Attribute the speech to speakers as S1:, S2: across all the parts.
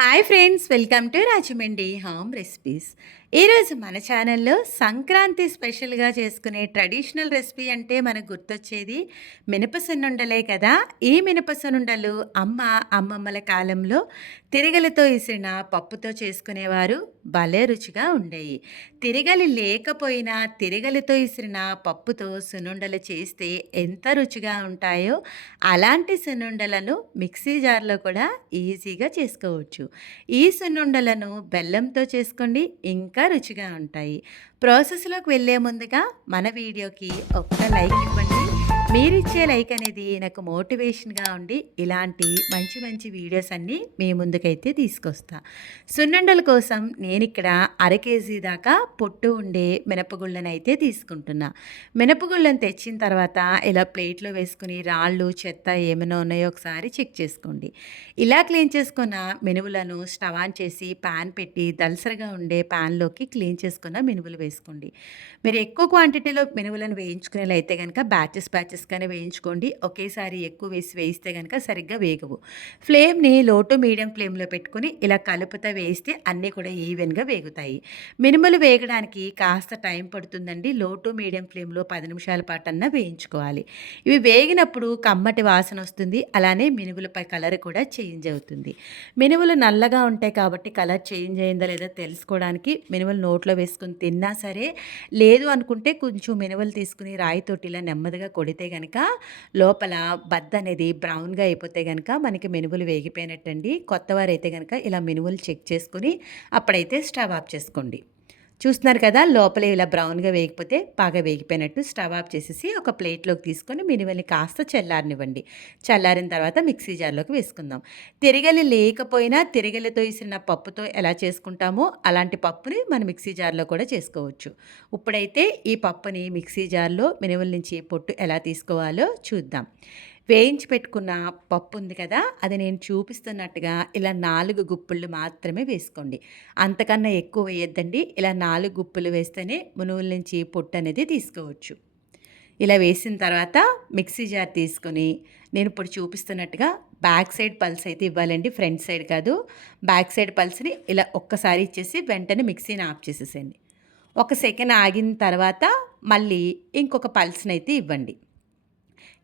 S1: Hi friends welcome to Rajahmundry home recipes. ఈరోజు మన ఛానల్లో సంక్రాంతి స్పెషల్గా చేసుకునే ట్రెడిషనల్ రెసిపీ అంటే మనకు గుర్తొచ్చేది మినపసనుండలే కదా. ఈ మినపసనుండలు అమ్మ అమ్మమ్మల కాలంలో తిరగలితో ఇసిన పప్పుతో చేసుకునేవారు భలే రుచిగా ఉండేవి తిరగలి లేకపోయినా తిరగలితో ఇసిన పప్పుతో సున్నుండలు చేస్తే ఎంత రుచిగా ఉంటాయో అలాంటి సున్నుండలను మిక్సీ జార్లో కూడా ఈజీగా చేసుకోవచ్చు. ఈ సున్నుండలను బెల్లంతో చేసుకోండి ఇంకా రుచిగా ఉంటాయి. ప్రాసెస్లోకి వెళ్ళే ముందుగా మన వీడియోకి ఒక్క లైక్ ఇవ్వండి. మీరిచ్చే లైక్ అనేది నాకు మోటివేషన్గా ఉండి ఇలాంటి మంచి మంచి వీడియోస్ అన్నీ మీ ముందుకైతే తీసుకొస్తా. సున్నుండల కోసం నేను ఇక్కడ అర కేజీ దాకా పొట్టు ఉండే మినపగుళ్ళను అయితే తీసుకుంటున్నా. మినపగుళ్ళను తెచ్చిన తర్వాత ఇలా ప్లేట్లో వేసుకుని రాళ్ళు చెత్త ఏమైనా ఉన్నాయో ఒకసారి చెక్ చేసుకోండి. ఇలా క్లీన్ చేసుకున్న మినుములను స్టవ్ ఆన్ చేసి ప్యాన్ పెట్టి దలసరగా ఉండే ప్యాన్లోకి క్లీన్ చేసుకున్న మినుములు వేసుకోండి. మీరు ఎక్కువ క్వాంటిటీలో మినుములను అయితే కనుక బ్యాచెస్ బ్యాచెస్గానే వేయించుకోండి. ఒకేసారి ఎక్కువ వేసి వేయిస్తే కనుక సరిగ్గా వేగవు. ఫ్లేమ్ని లో టు మీడియం ఫ్లేమ్లో పెట్టుకుని ఇలా కలుపుతా వేస్తే అన్నీ కూడా ఈవెన్గా వేగుతాయి. మినుములు వేగడానికి కాస్త టైం పడుతుందండి. లో టు మీడియం ఫ్లేమ్లో పది నిమిషాల పాటు అన్న వేయించుకోవాలి. ఇవి వేగినప్పుడు కమ్మటి వాసన వస్తుంది. అలానే మినుములపై కలర్ కూడా చేంజ్ అవుతుంది. మినుములు నల్లగా ఉంటాయి కాబట్టి కలర్ చేంజ్ అయిందా లేదా తెలుసుకోవడానికి మినుములు నోట్లో వేసుకుని తిన్నా సరే లేదు అనుకుంటే కొంచెం మినుములు తీసుకుని రాయితోటి ఇలా నెమ్మదిగా కొడితే కనుక లోపల బద్ద అనేది బ్రౌన్గా అయిపోతే కనుక మనకి మెనుగులు వేగిపోయినట్టండి. కొత్తవారైతే కనుక ఇలా మెనుగులు చెక్ చేసుకుని అప్పుడైతే స్టవ్ ఆఫ్ చేసుకోండి. చూస్తున్నారు కదా లోపల ఇలా బ్రౌన్గా వేగిపోతే బాగా వేగిపోయినట్టు స్టవ్ ఆఫ్ చేసేసి ఒక ప్లేట్లోకి తీసుకొని మినిమల్ని కాస్త చల్లారనివ్వండి. చల్లారిన తర్వాత మిక్సీ జార్లోకి వేసుకుందాం. తిరగలి లేకపోయినా తిరగలితో ఇసిన పప్పుతో ఎలా చేసుకుంటామో అలాంటి పప్పుని మనం మిక్సీ జార్లో కూడా చేసుకోవచ్చు. ఇప్పుడైతే ఈ పప్పుని మిక్సీ జార్లో మినుముల నుంచి పొట్టు ఎలా తీసుకోవాలో చూద్దాం. వేయించి పెట్టుకున్న పప్పు ఉంది కదా అది నేను చూపిస్తున్నట్టుగా ఇలా నాలుగు గుప్పుళ్ళు మాత్రమే వేసుకోండి. అంతకన్నా ఎక్కువ వేయొద్దండి. ఇలా నాలుగు గుప్పులు వేస్తేనే మునువుల నుంచి పొట్టు అనేది తీసుకోవచ్చు. ఇలా వేసిన తర్వాత మిక్సీ జార్ తీసుకొని నేను ఇప్పుడు చూపిస్తున్నట్టుగా బ్యాక్ సైడ్ పల్స్ అయితే ఇవ్వాలండి ఫ్రంట్ సైడ్ కాదు. బ్యాక్ సైడ్ పల్స్ని ఇలా ఒక్కసారి ఇచ్చేసి వెంటనే మిక్సీని ఆఫ్ చేసేసేయండి. ఒక సెకండ్ ఆగిన తర్వాత మళ్ళీ ఇంకొక పల్స్ని అయితే ఇవ్వండి.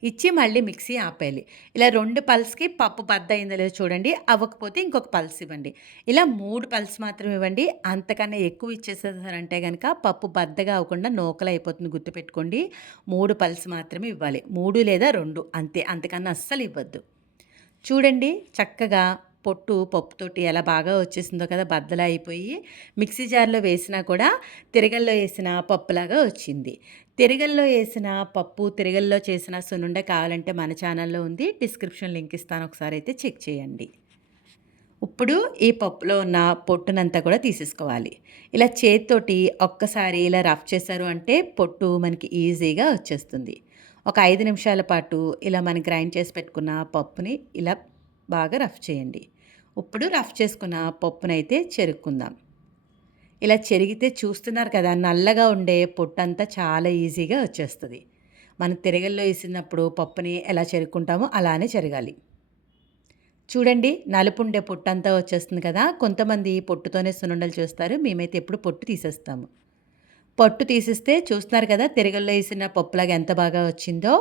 S1: ఇచ్చి మళ్ళీ మిక్సీ ఆపేయాలి. ఇలా రెండు పల్స్కి పప్పు బద్ద అయిందో లేదో చూడండి అవ్వకపోతే ఇంకొక పల్స్ ఇవ్వండి. ఇలా మూడు పల్స్ మాత్రం ఇవ్వండి. అంతకన్నా ఎక్కువ ఇచ్చేసారంటే కనుక పప్పు బద్దగా అవ్వకుండా నూకలు అయిపోతుంది గుర్తుపెట్టుకోండి. మూడు పల్స్ మాత్రమే ఇవ్వాలి. మూడు లేదా రెండు అంతే అంతకన్నా అస్సలు ఇవ్వద్దు. చూడండి చక్కగా పొట్టు పప్పుతోటి ఎలా బాగా వచ్చేసిందో కదా బద్దలా అయిపోయి మిక్సీ జార్లో వేసినా కూడా తిరగల్లో వేసిన పప్పులాగా వచ్చింది. తిరగల్లో వేసిన పప్పు తిరగల్లో చేసిన సునుండ కావాలంటే మన ఛానల్లో ఉంది. డిస్క్రిప్షన్ లింక్ ఇస్తాను. ఒకసారి అయితే చెక్ చేయండి. ఇప్పుడు ఈ పప్పులో ఉన్న పొట్టునంతా కూడా తీసేసుకోవాలి. ఇలా చేతితోటి ఒక్కసారి ఇలా రఫ్ చేశారు అంటే పొట్టు మనకి ఈజీగా వచ్చేస్తుంది. ఒక ఐదు నిమిషాల పాటు ఇలా మనం గ్రైండ్ చేసి పెట్టుకున్న పప్పుని ఇలా బాగా రఫ్ చేయండి. ఇప్పుడు రఫ్ చేసుకున్న పప్పునైతే చెరుక్కుందాం. ఇలా చెరిగితే చూస్తున్నారు కదా నల్లగా ఉండే పొట్టంతా చాలా ఈజీగా వచ్చేస్తుంది. మనం తిరగల్లో వేసినప్పుడు పప్పుని ఎలా చెరుక్కుంటామో అలానే చెరగాలి. చూడండి నలుపు ఉండే పొట్టంతా వచ్చేస్తుంది కదా కొంతమంది పొట్టుతోనే సున్నుండలు చేస్తారు మేమైతే ఎప్పుడు పొట్టు తీసేస్తాము. పొట్టు తీసిస్తే చూస్తున్నారు కదా తిరగల్లో వేసిన పప్పులాగా ఎంత బాగా వచ్చిందో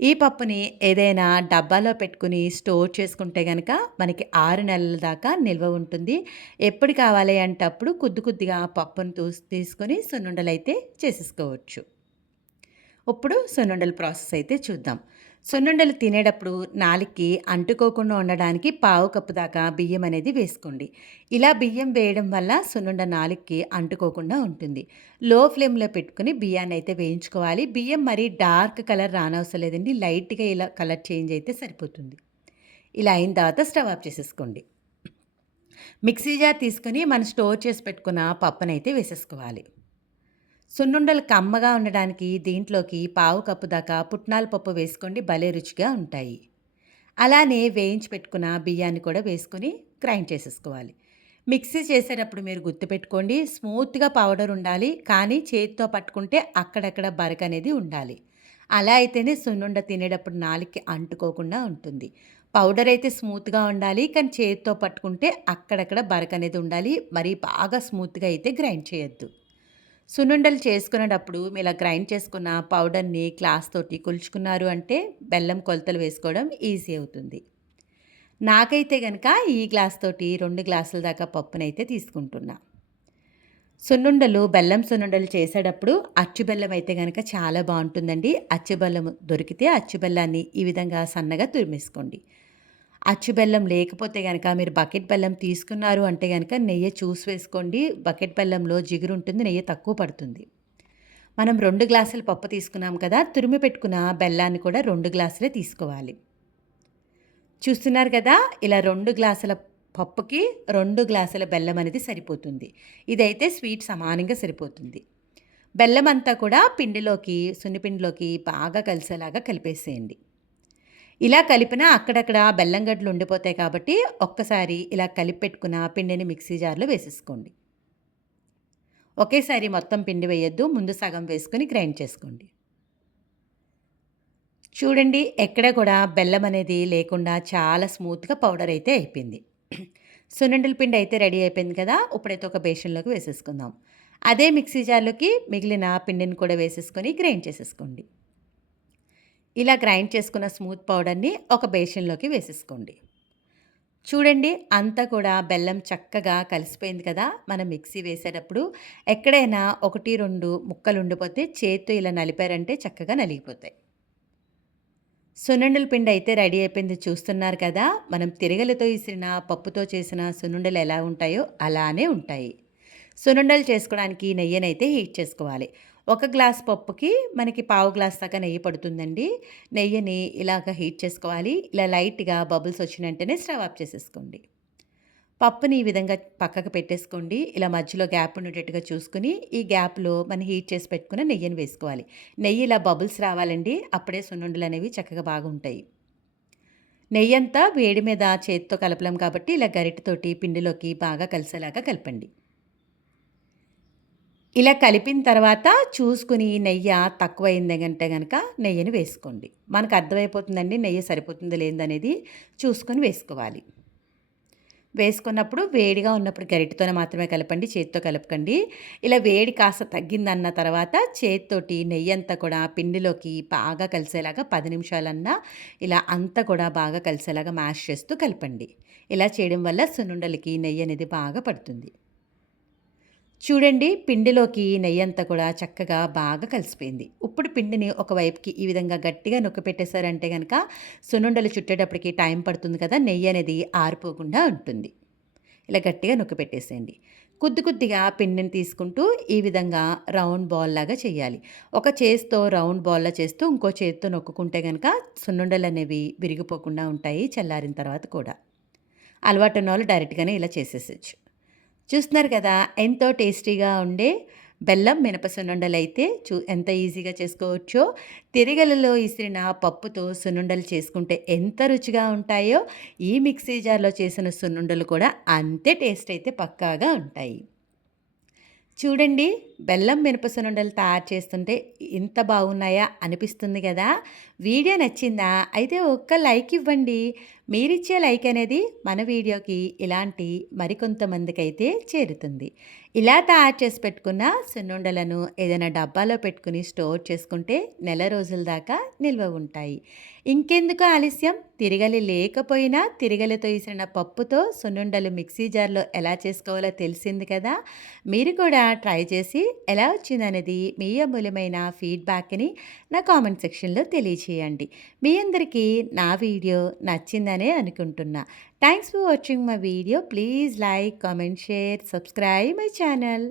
S1: ఈ పప్పుని ఏదైనా డబ్బాలో పెట్టుకుని స్టోర్ చేసుకుంటే కనుక మనకి ఆరు నెలల దాకా నిల్వ ఉంటుంది. ఎప్పుడు కావాలి అంటే అప్పుడు కొద్ది కొద్దిగా పప్పును తూ తీసుకొని సున్నుండలు అయితే చేసేసుకోవచ్చు. ఇప్పుడు సున్నుండల ప్రాసెస్ అయితే చూద్దాం. సున్నుండలు తినేటప్పుడు నాలికి అంటుకోకుండా ఉండడానికి పావు కప్పు దాకా బియ్యం అనేది వేసుకోండి. ఇలా బియ్యం వేయడం వల్ల సున్నుండ నాలికి అంటుకోకుండా ఉంటుంది. లో ఫ్లేమ్లో పెట్టుకుని బియ్యాన్ని అయితే వేయించుకోవాలి. బియ్యం మరీ డార్క్ కలర్ రానవసరం లేదండి. లైట్గా ఇలా కలర్ చేంజ్ అయితే సరిపోతుంది. ఇలా అయిన తర్వాత స్టవ్ ఆఫ్ చేసేసుకోండి. మిక్సీ జార్ తీసుకొని మనం స్టోర్ చేసి పెట్టుకున్న పప్పునైతే వేసేసుకోవాలి. సున్నుండలు కమ్మగా ఉండడానికి దీంట్లోకి పావు కప్పు దాకా పుట్నాల పప్పు వేసుకోండి భలే రుచిగా ఉంటాయి అలానే వేయించి పెట్టుకున్న బియ్యాన్ని కూడా వేసుకొని గ్రైండ్ చేసేసుకోవాలి మిక్సీ చేసేటప్పుడు మీరు గుర్తుపెట్టుకోండి స్మూత్గా పౌడర్ ఉండాలి కానీ చేతితో పట్టుకుంటే అక్కడక్కడ బరక అనేది ఉండాలి అలా అయితేనే సున్నుండ తినేటప్పుడు నాలుగుకి అంటుకోకుండా ఉంటుంది పౌడర్ అయితే స్మూత్‌గా ఉండాలి. కానీ చేతితో పట్టుకుంటే అక్కడక్కడ బరకనేది ఉండాలి. మరీ బాగా స్మూత్‌గా అయితే గ్రైండ్ చేయొద్దు. సున్నుండలు చేసుకునేటప్పుడు ఇలా గ్రైండ్ చేసుకున్న పౌడర్‌ని గ్లాస్ తోటి కొలుచుకున్నారు అంటే బెల్లం కొలతలు వేసుకోవడం ఈజీ అవుతుంది. నాకైతే కనుక ఈ గ్లాస్ తోటి రెండు గ్లాసుల దాకా పప్పునైతే తీసుకుంటున్నా. సున్నుండలు బెల్లం సున్నుండలు చేసేటప్పుడు అచ్చు బెల్లం అయితే కనుక చాలా బాగుంటుందండి అచ్చు బెల్లం దొరికితే అచ్చు బెల్లాన్ని ఈ విధంగా సన్నగా తురిమేసుకోండి. అచ్చు బెల్లం లేకపోతే కనుక మీరు బకెట్ బెల్లం తీసుకున్నారు అంటే కనుక నెయ్యి చూసి వేసుకోండి. బకెట్ బెల్లంలో జిగురు ఉంటుంది నెయ్యి తక్కువ పడుతుంది. మనం రెండు గ్లాసుల పప్పు తీసుకున్నాం కదా! తురిమి పెట్టుకున్న బెల్లాన్ని కూడా రెండు గ్లాసులే తీసుకోవాలి. చూస్తున్నారు కదా! ఇలా రెండు గ్లాసుల పప్పుకి రెండు గ్లాసుల బెల్లం అనేది సరిపోతుంది. ఇదైతే స్వీట్ సమానంగా సరిపోతుంది. బెల్లం అంతా కూడా పిండిలోకి సున్నిపిండిలోకి బాగా కలిసేలాగా కలిపేసేయండి. ఇలా కలిపినా అక్కడక్కడ బెల్లం గడ్డలు ఉండిపోతాయి కాబట్టి ఒక్కసారి ఇలా కలిపి పెట్టుకున్న పిండిని మిక్సీ జార్‌లో వేసేసుకోండి. ఒకేసారి మొత్తం పిండి వేయొద్దు. ముందు సగం వేసుకొని గ్రైండ్ చేసుకోండి. చూడండి ఎక్కడ కూడా బెల్లం అనేది లేకుండా చాలా స్మూత్‌గా పౌడర్ అయితే అయిపోయింది. సున్నుండల పిండి అయితే రెడీ అయిపోయింది కదా! ఇప్పుడైతే ఒక బేషన్‌లోకి వేసేసుకుందాం. అదే మిక్సీ జార్‌లోకి మిగిలిన పిండిని కూడా వేసేసుకొని గ్రైండ్ చేసేసుకోండి. ఇలా గ్రైండ్ చేసుకున్న స్మూత్ పౌడర్‌ని ఒక బేషన్‌లోకి వేసేసుకోండి. చూడండి అంతా కూడా బెల్లం చక్కగా కలిసిపోయింది కదా! మనం మిక్సీ వేసేటప్పుడు ఎక్కడైనా 1, 2 ముక్కలు ఉండిపోతే చేతితో ఇలా నలిపారంటే చక్కగా నలిగిపోతాయి. సున్నుండల పిండి అయితే రెడీ అయిపోయింది చూస్తున్నారు కదా! మనం తిరగలితో ఇసిరిన పప్పుతో చేసిన సున్నుండలు ఎలా ఉంటాయో అలానే ఉంటాయి. సున్నుండలు చేసుకోవడానికి నెయ్యినైతే హీట్ చేసుకోవాలి. ఒక గ్లాస్ పప్పుకి మనకి పావు గ్లాస్ దాకా నెయ్యి పడుతుందండి. నెయ్యిని ఇలాగ హీట్ చేసుకోవాలి. ఇలా లైట్‌గా బబుల్స్ వచ్చిన వెంటనే స్టవ్ ఆఫ్ చేసేసుకోండి. పప్పుని ఈ విధంగా పక్కకు పెట్టేసుకోండి. ఇలా మధ్యలో గ్యాప్ ఉండేటట్టుగా చూసుకుని ఈ గ్యాప్‌లో మనం హీట్ చేసి పెట్టుకున్న నెయ్యిని వేసుకోవాలి. నెయ్యి ఇలా బబుల్స్ రావాలండి. అప్పుడే సున్నుండలు అనేవి చక్కగా బాగుంటాయి. నెయ్యంతా వేడి మీద చేత్తో కలపలేం కాబట్టి ఇలా గరిటతోటి పిండిలోకి బాగా కలిసేలాగా కలపండి. ఇలా కలిపిన తర్వాత చూసుకుని నెయ్యి తక్కువైంది అంటే కనుక నెయ్యిని వేసుకోండి. మనకు అర్థమైపోతుందండి నెయ్యి సరిపోతుందో లేదనేది చూసుకొని వేసుకోవాలి. వేసుకున్నప్పుడు వేడిగా ఉన్నప్పుడు గరిటతోనే మాత్రమే కలపండి. చేత్తో కలపకండి. ఇలా వేడి కాస్త తగ్గిందన్న తర్వాత చేత్తోటి నెయ్యంతా కూడా పిండిలోకి బాగా కలిసేలాగా పది నిమిషాలన్నా ఇలా అంతా కూడా బాగా కలిసేలాగా మ్యాష్ చేస్తూ కలపండి. ఇలా చేయడం వల్ల సున్నుండలకి నెయ్యి అనేది బాగా పడుతుంది. చూడండి పిండిలోకి నెయ్యంతా కూడా చక్కగా బాగా కలిసిపోయింది. ఇప్పుడు పిండిని ఒక వైపుకి ఈ విధంగా గట్టిగా నొక్కిపెట్టేసారంటే కనుక సున్నుండలు చుట్టేటప్పటికి టైం పడుతుంది కదా! నెయ్యి అనేది ఆరిపోకుండా ఉంటుంది. ఇలా గట్టిగా నొక్కిపెట్టేసేయండి. కొద్ది కొద్దిగా పిండిని తీసుకుంటూ ఈ విధంగా రౌండ్ బాల్ లాగా చేయాలి. ఒక చేత్తో రౌండ్ బాల్‌లా చేస్తూ ఇంకో చేత్తో నొక్కుకుంటే సున్నుండలు అనేవి విరిగిపోకుండా ఉంటాయి చల్లారిన తర్వాత కూడా. అలవాటు ఉన్న వాళ్ళు డైరెక్ట్‌గానే ఇలా చేసేసచ్చు చూస్తున్నారు కదా! ఎంతో టేస్టీగా ఉండే బెల్లం మినప సున్నుండలైతే చూ ఎంత ఈజీగా చేసుకోవచ్చో, తిరిగలలో ఇసిరిన పప్పుతో సున్నుండలు చేసుకుంటే ఎంత రుచిగా ఉంటాయో, ఈ మిక్సీ జార్‌లో చేసిన సున్నుండలు కూడా అంతే టేస్ట్ అయితే పక్కాగా ఉంటాయి. చూడండి బెల్లం మినప సున్నుండలు తయారు చేస్తుంటే ఇంత బాగున్నాయా అనిపిస్తుంది కదా! వీడియో నచ్చిందా? అయితే ఒక్క లైక్ ఇవ్వండి. మీరిచ్చే లైక్ అనేది మన వీడియోకి ఇలాంటి మరికొంతమందికైతే చేరుతుంది. ఇలా తయారు చేసి పెట్టుకున్న సున్నుండలను ఏదైనా డబ్బాలో పెట్టుకుని స్టోర్ చేసుకుంటే నెల రోజుల దాకా నిల్వ ఉంటాయి. ఇంకెందుకు ఆలస్యం తిరగలి లేకపోయినా తిరగలితో ఇసిన పప్పుతో సున్నుండలు మిక్సీ జార్‌లో ఎలా చేసుకోవాలో తెలిసింది కదా! మీరు కూడా ట్రై చేసి ఎలా వచ్చిందనేది మీ అమూల్యమైన ఫీడ్‌బ్యాక్‌ని నా కామెంట్ సెక్షన్‌లో తెలియచేయండి. మీ అందరికీ నా వీడియో నచ్చిందనే అనుకుంటున్నా. Thanks for watching my video. Please like, comment, share, subscribe my channel.